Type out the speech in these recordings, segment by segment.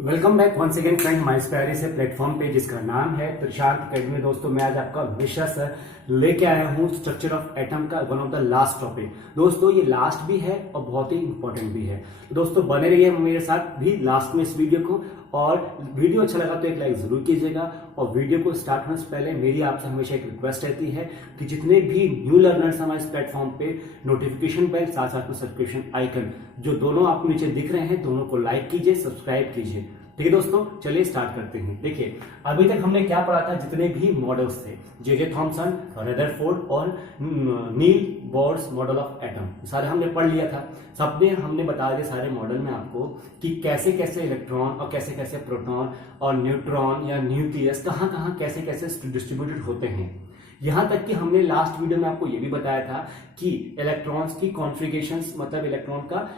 Welcome back once again friend my स्पायरी से platform पे जिसका नाम है प्रशांत अकेडमी। दोस्तों मैं आज आपका हमेशा सर लेके आया हूँ स्ट्रक्चर ऑफ एटम का one of the last topic. दोस्तों ये लास्ट भी है और बहुत ही इंपॉर्टेंट भी है। तो दोस्तों बने रहिए मेरे साथ भी लास्ट में इस वीडियो को, और वीडियो अच्छा लगा तो एक लाइक जरूर कीजिएगा। और वीडियो को स्टार्ट होने से पहले मेरी आपसे हमेशा एक रिक्वेस्ट रहती है कि जितने भी न्यू लर्नर्स हमारे इस प्लेटफॉर्म पे नोटिफिकेशन बेल साथ साथ में सब्सक्रिप्शन आइकन जो दोनों आपको नीचे दिख रहे हैं, दोनों को लाइक कीजिए, सब्सक्राइब कीजिए। ठीक है दोस्तों, चलिए स्टार्ट करते हैं। देखिए अभी तक हमने क्या पढ़ा था, जितने भी मॉडल्स थे जे थॉमसन, रदरफोर्ड और नील बोर्स मॉडल ऑफ एटम, सारे हमने पढ़ लिया था। सबने हमने बता दिया सारे मॉडल में आपको कि कैसे कैसे इलेक्ट्रॉन और कैसे कैसे प्रोटॉन और न्यूट्रॉन या न्यूक्लियस कहाँ कहाँ कैसे कैसे डिस्ट्रीब्यूटेड होते हैं। यहां तक कि हमने लास्ट वीडियो में आपको यह भी बताया था कि इलेक्ट्रॉन्स की कॉन्फ़िगरेशंस, मतलब इलेक्ट्रॉन का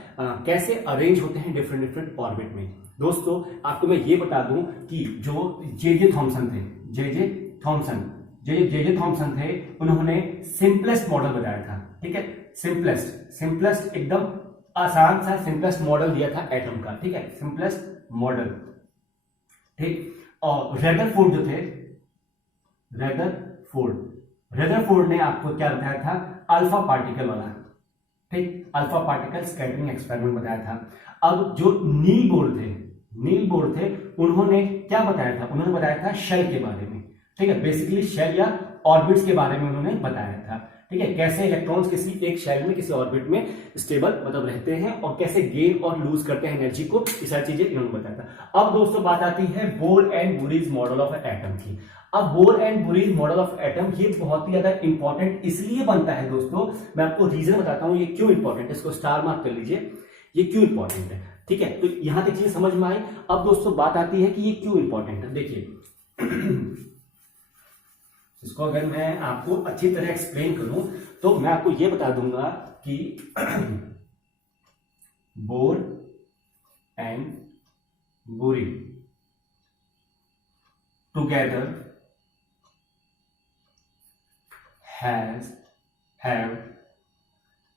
कैसे अरेंज होते हैं डिफरेंट डिफरेंट ऑर्बिट में। दोस्तों आपको मैं ये बता दूं कि जो जे थॉमसन थे, जे थॉमसन थे, उन्होंने सिंपलेस्ट मॉडल बताया था। ठीक है, सिंपलेस्ट एकदम आसान सा सिंपलेस्ट मॉडल दिया था एटम का। ठीक है, सिंपलेस्ट मॉडल। ठीक, और रदरफोर्ड जो थे, रदरफोर्ड ने आपको क्या बताया था, अल्फा पार्टिकल वाला। ठीक, अल्फा पार्टिकल स्कैटरिंग एक्सपेरिमेंट बताया था। अब जो नील बोर थे उन्होंने क्या बताया था, उन्होंने बताया था शेल के बारे में। ठीक है, बेसिकली शेल या ऑर्बिट्स के बारे में उन्होंने बताया था। ठीक है, कैसे इलेक्ट्रॉन्स किसी एक शेल में किसी ऑर्बिट में स्टेबल मतलब रहते हैं और कैसे गेन और लूज करते हैं एनर्जी को, ये सारी चीजें इन्होंने बताया था। अब दोस्तों बात आती है Bohr and Bury's model of atom की। अब Bohr and Bury's model of atom ये बहुत ही ज्यादा इंपॉर्टेंट इसलिए बनता है दोस्तों, मैं आपको रीजन बताता हूं ये क्यों इंपॉर्टेंट है, इसको स्टार मार्क कर लीजिए, ये क्यों इंपॉर्टेंट है। ठीक है, तो यहां तक चीजें समझ में आई। अब दोस्तों बात आती है कि ये क्यों इंपॉर्टेंट है। देखिए इसको अगर मैं आपको अच्छी तरह एक्सप्लेन करूं तो मैं आपको ये बता दूंगा कि बोर एंड बुरी together have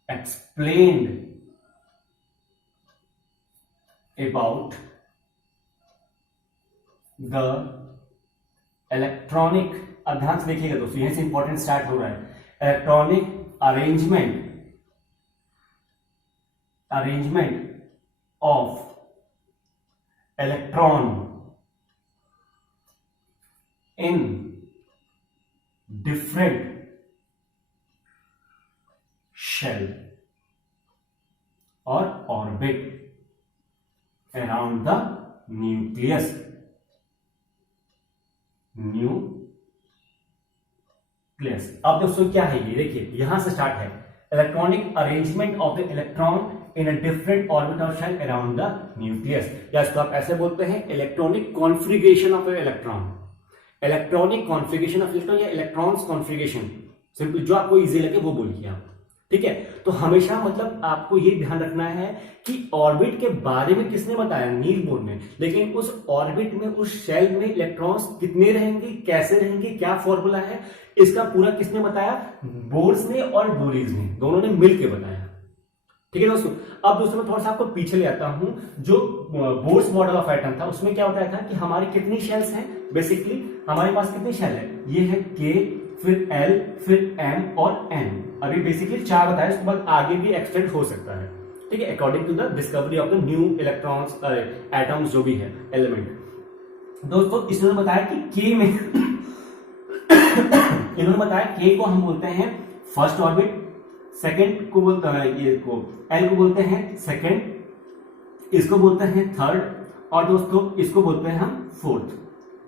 explained about the electronic, अब ध्यान से देखिएगा दोस्तों, यहीं से इंपॉर्टेंट स्टार्ट हो रहा है। Electronic arrangement of electron in different shell और ऑर्बिट अराउंड द न्यूक्लियस। अब दोस्तों क्या है ये, देखिए यहां से स्टार्ट है, electronic arrangement of the electron in a different orbit of shell around the nucleus, या इसको आप ऐसे बोलते हैं electronic configuration of electron. Electronic configuration of electron या इलेक्ट्रॉन्स कॉन्फ़िगरेशन, सिंपल जो आपको इजी लगे वो बोलिए आप। ठीक है, तो हमेशा मतलब आपको ये ध्यान रखना है कि ऑर्बिट के बारे में किसने बताया, नील बोर ने, लेकिन उस ऑर्बिट में उस शेल में इलेक्ट्रॉन्स कितने रहेंगे, कैसे रहेंगे, क्या फॉर्मूला है, इसका पूरा किसने बताया, बोर्स ने और बोरीज ने, दोनों ने मिलकर बताया। ठीक है दोस्तों, अब दोस्तों मैं थोड़ा सा आपको पीछे ले आता हूं। जो बोर्स मॉडल ऑफ एटम था उसमें क्या बताया था कि हमारी कितनी शेल्स हैं, बेसिकली हमारे पास कितनी शेल है, ये है के, फिर एल, फिर एम और एन। अभी बेसिकली 4 बताया, उसके बाद आगे भी एक्सटेंड हो सकता है। ठीक है, according to the discovery of the new electrons atoms जो भी है एलिमेंट। दोस्तों इसने बताया कि के में इन्होंने बताया के को हम बोलते हैं फर्स्ट ऑर्बिट, सेकंड को बोलते हैं ये को एल को बोलते हैं सेकंड, इसको बोलते हैं थर्ड, और दोस्तों इसको बोलते हैं हम फोर्थ।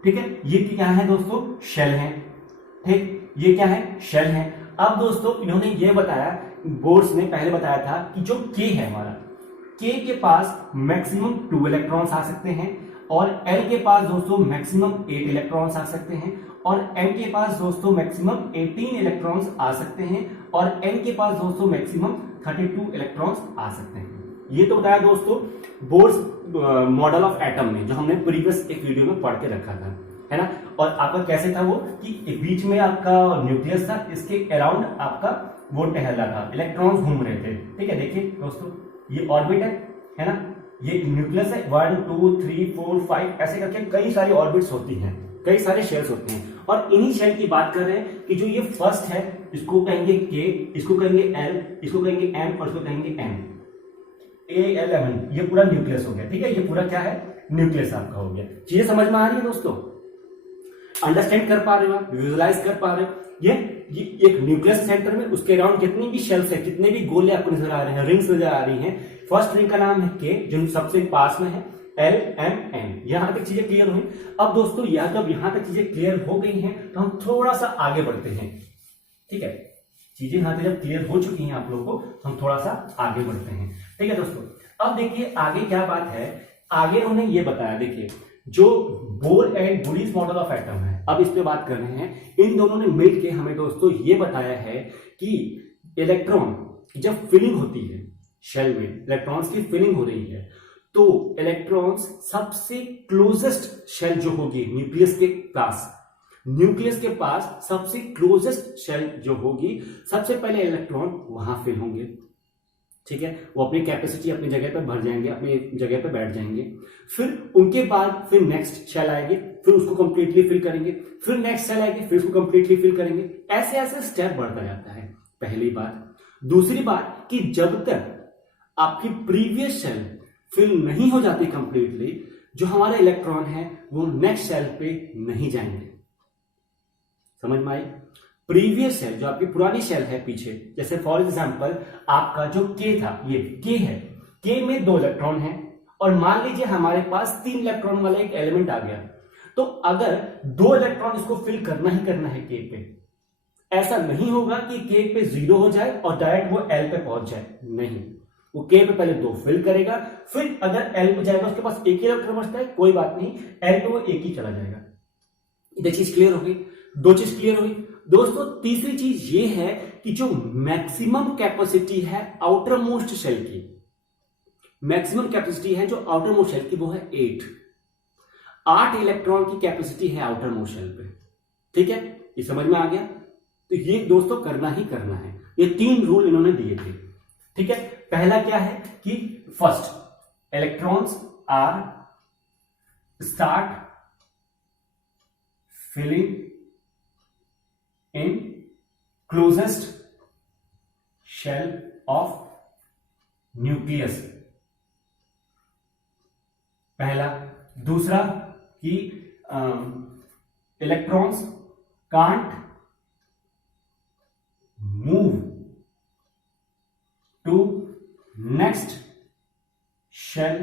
ठीक है, ये क्या है दोस्तों, शेल है। ठीक, ये क्या है, शेल है। अब दोस्तों इन्होंने ये बताया, बोर्स ने पहले बताया था कि जो के है हमारा, के के पास मैक्सिमम 2 इलेक्ट्रॉन्स आ सकते हैं, और एल के पास दोस्तों मैक्सिमम 8 इलेक्ट्रॉन्स आ सकते हैं, और एम के पास दोस्तों मैक्सिमम 18 इलेक्ट्रॉन्स आ सकते हैं, और एन के पास दोस्तों मैक्सिमम 32 इलेक्ट्रॉन्स आ सकते हैं। ये तो बताया दोस्तों बोर्स मॉडल ऑफ एटम में, जो हमने प्रीवियस एक वीडियो में पढ़ के रखा था, है ना। और आपका कैसे था वो कि बीच में आपका न्यूक्लियस था, इसके अराउंड आपका वो टहल रहा था, इलेक्ट्रॉन्स घूम रहे थे। ठीक है, देखिए दोस्तों ये ऑर्बिट है ना, ये न्यूक्लियस है, 1 2 3 4 5 ऐसे करके कई सारी ऑर्बिट्स होती हैं, कई सारे शेल्स होते हैं। और इन्हीं शेल की बात कर रहे हैं कि जो ये फर्स्ट है इसको कहेंगे के, इसको कहेंगे एल, इसको कहेंगे एम और इसको कहेंगे एन। A11 ये पूरा न्यूक्लियस हो गया। ठीक है, ये पूरा क्या है, न्यूक्लियस आपका हो गया। चीजें समझ में आ रही है दोस्तों, अंडरस्टैंड कर पा रहे हो आप, विजुअलाइज कर पा रहे हो। ये एक न्यूक्लियस सेंटर में उसके अराउंड जितनी भी शेल्स है, कितने भी गोले आपको नजर आ रहे हैं, रिंग्स नजर आ रही हैं। फर्स्ट रिंग का नाम है के, जो सबसे पास में है, एल एम एन। यहां तक चीजें क्लियर हुई। अब दोस्तों यहां तक चीजें क्लियर हो गई हैं तो हम थोड़ा सा आगे बढ़ते हैं। ठीक है, चीजें यहां तक जब क्लियर हो चुकी हैं आप लोगों को तो हम थोड़ा सा आगे बढ़ते हैं। ठीक है दोस्तों, अब देखिए आगे क्या बात है। आगे उन्होंने ये बताया, देखिए जो bore and bullish model of atom है, अब इस पे बात कर रहे हैं। इन दोनों ने मिलकर हमें दोस्तों ये बताया है कि इलेक्ट्रॉन जब फिलिंग होती है शेल में, इलेक्ट्रॉन्स की फिलिंग हो रही है, तो इलेक्ट्रॉन्स सबसे क्लोजेस्ट शेल जो होगी न्यूक्लियस के पास, न्यूक्लियस के पास सबसे क्लोजेस्ट शेल जो होगी, सबसे पहले इलेक्ट्रॉन वहां फिल होंगे। ठीक है, वो अपनी कैपेसिटी अपनी जगह पे भर जाएंगे, अपनी जगह पे बैठ जाएंगे। फिर उनके बाद फिर नेक्स्ट शेल आएगी, फिर उसको कंप्लीटली फिल करेंगे, फिर नेक्स्ट शेल आएगी, फिर उसको कंप्लीटली फिल करेंगे। ऐसे ऐसे स्टेप बढ़ता जाता है, पहली बात। दूसरी बात कि जब तक आपकी प्रीवियस शेल फिल नहीं हो जाती कंप्लीटली, जो हमारे इलेक्ट्रॉन है वो नेक्स्ट शेल पे नहीं जाएंगे। समझ में आई? प्रीवियस शेल, जो आपकी पुरानी शेल है पीछे, जैसे फॉर एग्जांपल आपका जो के था, ये के है, के में 2 इलेक्ट्रॉन है और मान लीजिए हमारे पास 3 इलेक्ट्रॉन वाला एक एलिमेंट आ गया, तो अगर 2 इलेक्ट्रॉन इसको फिल करना ही करना है के पे, ऐसा नहीं होगा कि के पे 0 हो जाए और डायरेक्ट वो एल पे पहुंच जाए। नहीं, वो के पे पहले 2 फिल करेगा, फिर अगर एल पे जाएगा उसके पास एक ही इलेक्ट्रॉन बचता है, कोई बात नहीं, एल पे वो एक ही चला जाएगा। ये चीज क्लियर हो गई, 2 चीज क्लियर हुई दोस्तों। तीसरी चीज ये है कि जो मैक्सिमम कैपेसिटी है आउटर मोस्ट शेल की, मैक्सिमम कैपेसिटी है जो आउटर मोस्ट शेल की, वो है 8 इलेक्ट्रॉन की कैपेसिटी है आउटर मोस्ट शेल पे। ठीक है, ये समझ में आ गया? तो ये दोस्तों करना ही करना है। ये 3 रूल इन्होंने दिए थे। ठीक है, पहला क्या है कि first electrons are start filling in closest shell of nucleus, पहला। दूसरा कि electrons can't move to next shell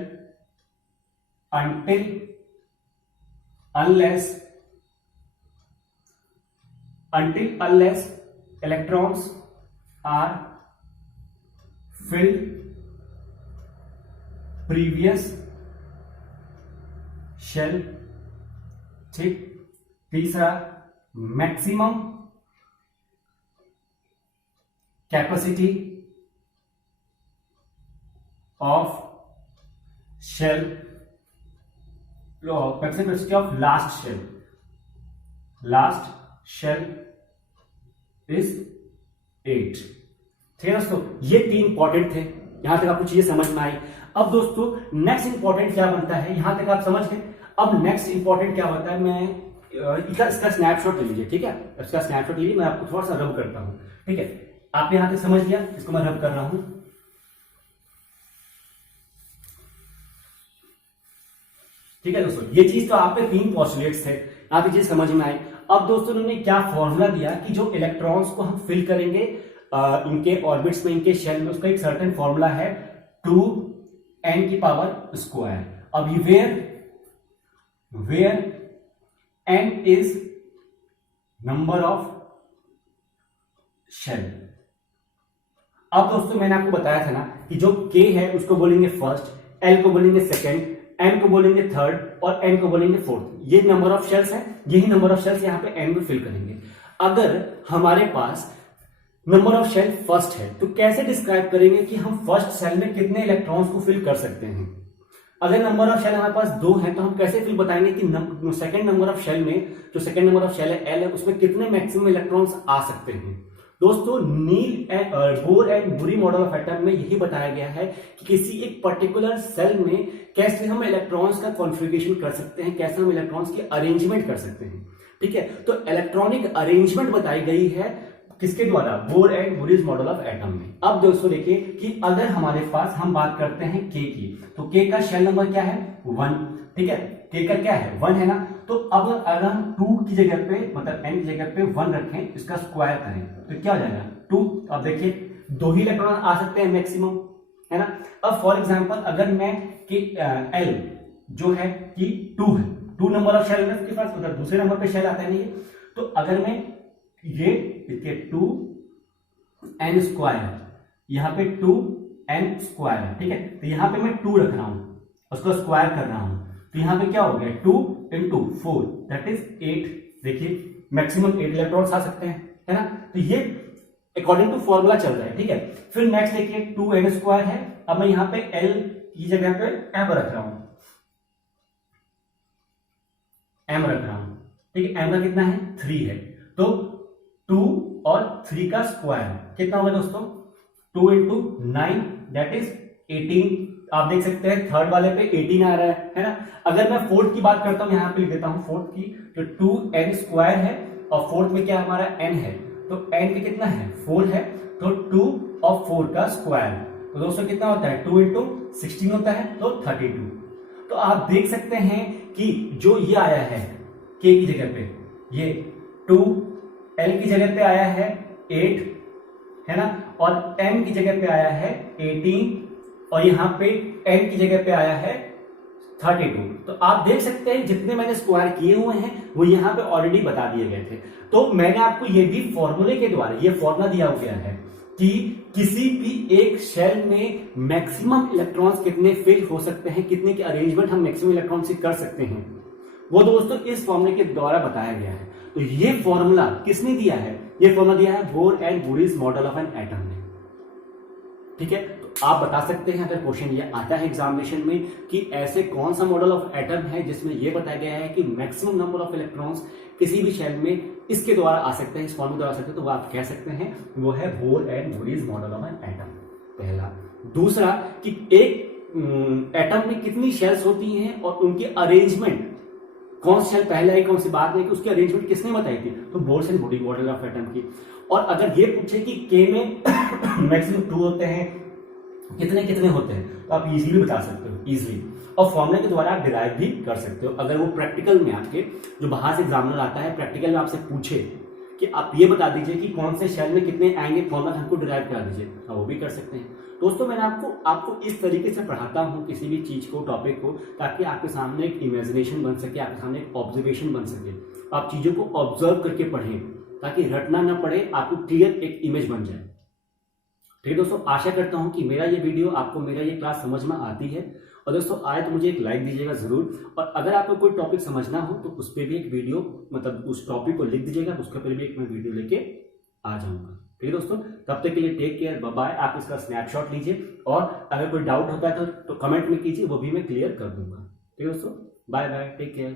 until unless electrons are filled previous shell। ठीक, तीसरा maximum capacity of shell, capacity of last shell is 8। ठीक है दोस्तों, ये 3 important थे। यहां तक आपको चीजें समझ में आई। अब दोस्तों नेक्स्ट इंपॉर्टेंट क्या बनता है, यहां तक आप समझ गए। अब नेक्स्ट इंपॉर्टेंट क्या होता है, मैं इसका स्नैपशॉट ले लीजिए। ठीक है, इसका स्नैपशॉट लीजिए, मैं आपको थोड़ा सा रब करता हूं। ठीक है, आपने यहां तक समझ लिया, इसको मैं रब कर रहा हूं। ठीक है दोस्तों, ये चीज तो आपके 3 पॉस्टुलेट्स थे, आप ये चीज समझ में आई। अब दोस्तों उन्होंने क्या फॉर्मूला दिया कि जो इलेक्ट्रॉन्स को हम फिल करेंगे इनके ऑर्बिट्स में, इनके शेल में, उसका एक सर्टेन फॉर्मूला है 2n⁻²। अब ये where n is number of shell. अब दोस्तों मैंने आपको बताया था ना कि जो k है उसको बोलेंगे फर्स्ट, l को बोलेंगे सेकेंड, n को बोलेंगे थर्ड और n को बोलेंगे फोर्थ। ये नंबर ऑफ शेल्स हैं, यही नंबर ऑफ शेल्स यहाँ पे n में फिल करेंगे। अगर हमारे पास नंबर ऑफ शेल फर्स्ट है तो कैसे डिस्क्राइब करेंगे कि हम फर्स्ट शेल में कितने इलेक्ट्रॉन्स को फिल कर सकते हैं। अगर नंबर ऑफ शेल हमारे पास 2 है तो हम कैसे फिल बताएंगे कि सेकंड नंबर ऑफ शेल में, जो सेकंड नंबर ऑफ शेल है l है, उसमें कितने मैक्सिमम इलेक्ट्रॉन्स आ सकते हैं। दोस्तों बोर एंड बुरी मॉडल ऑफ एटम में यही बताया गया है कि किसी एक पर्टिकुलर सेल में कैसे हम इलेक्ट्रॉन्स का कॉन्फ़िगरेशन कर सकते हैं, कैसे हम इलेक्ट्रॉन्स की अरेंजमेंट कर सकते हैं। ठीक है, तो इलेक्ट्रॉनिक अरेंजमेंट बताई गई है किसके द्वारा, Bohr and Bury's model of atom में। अब दोस्तों देखिए कि अगर हमारे पास हम बात करते हैं के की, तो के का शेल नंबर क्या है 1। ठीक है, के का क्या है 1 है ना। तो अब अगर हम 2 की जगह पे मतलब n की जगह पे 1 रखें, इसका स्क्वायर करें तो क्या हो जाएगा 2। अब देखिए 2 ही इलेक्ट्रॉन आ सकते हैं मैक्सिमम, है ना। अब फॉर एग्जांपल अगर मैं कि L जो है कि 2 है, 2 नंबर ऑफ शेल है उसके पास, मतलब दूसरे नंबर पे शेल आता है नहीं, तो अगर मैं ये देखिए 2n स्क्वायर, यहाँ पे 2n स्क्वायर, ठीक है, तो यहाँ पे मैं 2 रख रहा हूं, उसको स्क्वायर कर रहा हूं, तो यहाँ पे क्या हो गया 2 इंटू 4 दैट इज 8। देखिए मैक्सिमम 8 इलेक्ट्रॉन्स आ सकते हैं, है ना। तो ये अकॉर्डिंग टू फॉर्मूला चल रहा है। ठीक है, फिर नेक्स्ट देखिए 2n स्क्वायर है, अब मैं यहाँ पे L की जगह पे m रख रहा हूं, ठीक है, m का कितना है 3 है, तो 2 और 3 का स्क्वायर कितना होगा दोस्तों 2 इंटू 9 दैट इज 18। आप देख सकते हैं थर्ड वाले पे 18 आ रहा है ना। अगर मैं फोर्थ की बात करता हूं, यहां पे लिख देता हूं फोर्थ की, तो 2n स्क्वायर है और फोर्थ में क्या हमारा n है, तो n का कितना है 4 है, तो 2 और 4 का स्क्वायर, तो दोस्तों कितना होता है 2 इंटू 16 होता है, तो 32। तो आप देख सकते हैं कि जो ये आया है k की जगह पे ये 2, L की जगह पे आया है 8, है ना, और m की जगह पे आया है 18, और यहां पे n की जगह पे आया है 32। तो आप देख सकते हैं जितने मैंने स्क्वायर किए हुए हैं वो यहां पे ऑलरेडी बता दिए गए थे। तो मैंने आपको ये भी फॉर्मूले के द्वारा ये फॉर्मूला दिया गया है कि किसी भी एक शेल में मैक्सिमम इलेक्ट्रॉन्स कितने फिल हो सकते हैं, कितने के अरेंजमेंट हम मैक्सिमम इलेक्ट्रॉन से कर सकते हैं, वो दोस्तों इस फॉर्मूले के द्वारा बताया गया है। तो ये फॉर्मूला किसने दिया है, ये फॉर्मूला दिया है Bohr and Bury's model of an atom ने। ठीक है, तो आप बता सकते हैं अगर क्वेश्चन ये आता है एग्जामिनेशन में कि ऐसे कौन सा मॉडल ऑफ एटम है जिसमें यह बताया गया है कि मैक्सिमम नंबर ऑफ इलेक्ट्रॉन्स किसी भी शेल में इसके द्वारा आ सकते हैं, इस फॉर्मूले द्वारा आ सकते हैं, तो वो आप कह सकते हैं वो है Bohr and Bury's model of an atom, पहला। दूसरा कि एक एटम में कितनी शेल्स होती हैं और उनकी अरेंजमेंट, कौन सी शेल पहले आई कौन सी बाद में, उसकी अरेंजमेंट किसने बताई थी, तो बोर्स एंड बुरी मॉडल ऑफ एटम की। और अगर ये पूछे कि के में मैक्सिमम 2 होते हैं, कितने कितने होते हैं, तो आप इजीली बता सकते हो, इजीली, और फॉर्मूला के द्वारा आप डिराइव भी कर सकते हो। अगर वो प्रैक्टिकल में आपके जो बाहर से एग्जामिनर आता है प्रैक्टिकल में आपसे पूछे कि आप ये बता दीजिए कि कौन से शेल में कितने आएंगे, फॉर्मूला हमको डिराइव करा दीजिए, तो वो भी कर सकते हैं। दोस्तों मैंने आपको इस तरीके से पढ़ाता हूँ किसी भी चीज को, टॉपिक को, ताकि आपके सामने एक इमेजिनेशन बन सके, आपके सामने एक ऑब्जर्वेशन बन सके, आप चीजों को ऑब्जर्व करके पढ़ें ताकि रटना ना पड़े, आपको क्लियर एक इमेज बन जाए। ठीक है दोस्तों, आशा करता हूं कि मेरा ये वीडियो आपको, मेरा ये क्लास समझ में आती है। और दोस्तों आए तो मुझे एक लाइक दीजिएगा जरूर, और अगर आपको कोई टॉपिक समझना हो तो उस पर भी एक वीडियो, मतलब उस टॉपिक को लिख दीजिएगा, उसके पर भी एक मैं वीडियो लेके आ जाऊंगा। ठीक है दोस्तों, तब तक के लिए टेक केयर, बाय बाय। आप इसका स्नैपशॉट लीजिए और अगर कोई डाउट होता है तो कमेंट में कीजिए, वो भी मैं क्लियर कर दूंगा। ठीक है दोस्तों, बाय बाय, टेक केयर।